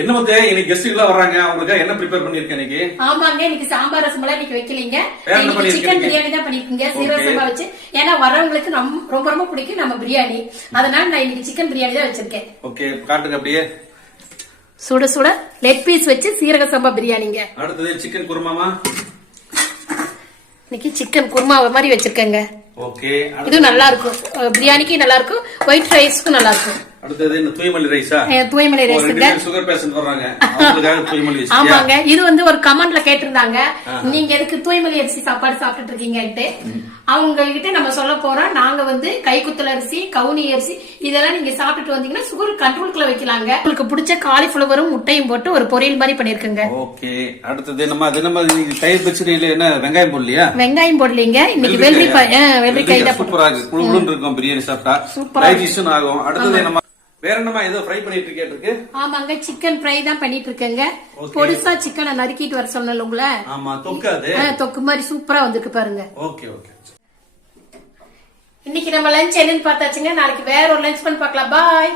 என்ன மத்தே இன்னைக்கு கெஸ்ட் எல்லாம் வர்றாங்க, அவங்களுக்கு என்ன ப்ரிப்பேர் பண்ணிருக்கேன் இன்னைக்கு? ஆமாங்க, இன்னைக்கு சாம்பார் ரசம் எல்லாம் இன்னைக்கு வைக்கலீங்க. வேற என்ன இன்னைக்கு சிக்கன் பண்ணிருக்கீங்க? பிரியாணி தான் பண்ணிருக்கீங்க, சீரக சம்பா வச்சு. ஏன்னா வரவங்களுக்கு ரொம்ப ரொம்ப பிடிக்கும் நம்ம பிரியாணி. அதனால நான் இன்னைக்கு சிக்கன் பிரியாணி தான் வச்சிருக்கேன். ஓகே, காட்டுங்க அப்படியே. சுட சுட லெக் பீஸ் வச்சு சீரக சம்பா பிரியாணிங்க. அடுத்தது சிக்கன் குருமாமா. இன்னைக்கு சிக்கன் குருமா மாதிரி வச்சிருக்கேங்க. ஓகே, இது நல்லா இருக்கும், பிரியாணிக்கு நல்லா இருக்கும், ஒயிட் ரைஸ்க்கும் நல்லா இருக்கும். அடுத்தது இந்த தூய்மல்லி ரைஸா? தூய்மலை ரைஸ்ங்க. சுகர் பேஷண்ட் வர்றாங்க, அவங்களுக்காக தூய்மல்லி ரைஸ். ஆமாங்க, இது வந்து ஒரு கமெண்ட்ல கேட்டிருந்தாங்க, நீங்க எதுக்கு தூய்மலை அரிசி சாப்பாடு சாப்பிட்டுட்டு இருக்கீங்கன்ட்டு. அவங்க கிட்ட நம்ம சொல்ல போறோம், நாங்க வந்து கைக்குத்தல் அரிசி, கவுனி அரிசி இதெல்லாம் நீங்க சாப்பிட்டுட்டு வந்தீங்கன்னா சுகர் கண்ட்ரோல்குள்ள வைக்கலாங்க. உங்களுக்கு பிடிச்ச காலிஃபிளவரும் முட்டையும் போட்டு ஒரு பொரியல் மாதிரி பண்ணிருக்கேங்க. ஓகே, அடுத்தது நம்ம தயிர் பச்சடியில என்ன வெங்காயம் போடலையா? வெங்காயம் போடலீங்க, இன்னைக்கு வெள்ளரிக்காய் தான். சூப்பரா இருக்கு, குளுகுளுன்னு இருக்கும் பிரியாணி சாப்பிட்டா, டைஜஷன் ஆகும். அடுத்தது நம்ம வேற என்னமா ஏதோ ஃப்ரை பண்ணிட்டு இருக்கு? ஆமாங்க, சிக்கன் ஃப்ரை தான் பண்ணிட்டு இருக்கேங்க. பொடிசா சிக்கனை நறுக்கிட்டு வர சொன்னல உங்களை. ஆமா, தொக்காது தொக்கு மாதிரி சூப்பரா வந்திருக்கு பாருங்க. Okay okay. இன்னைக்கு நம்ம லஞ்ச் என்னன்னு பார்த்தாச்சுங்க. நாளைக்கு வேற ஒரு லஞ்ச் பண்ணி பார்க்கலாம். பாய்.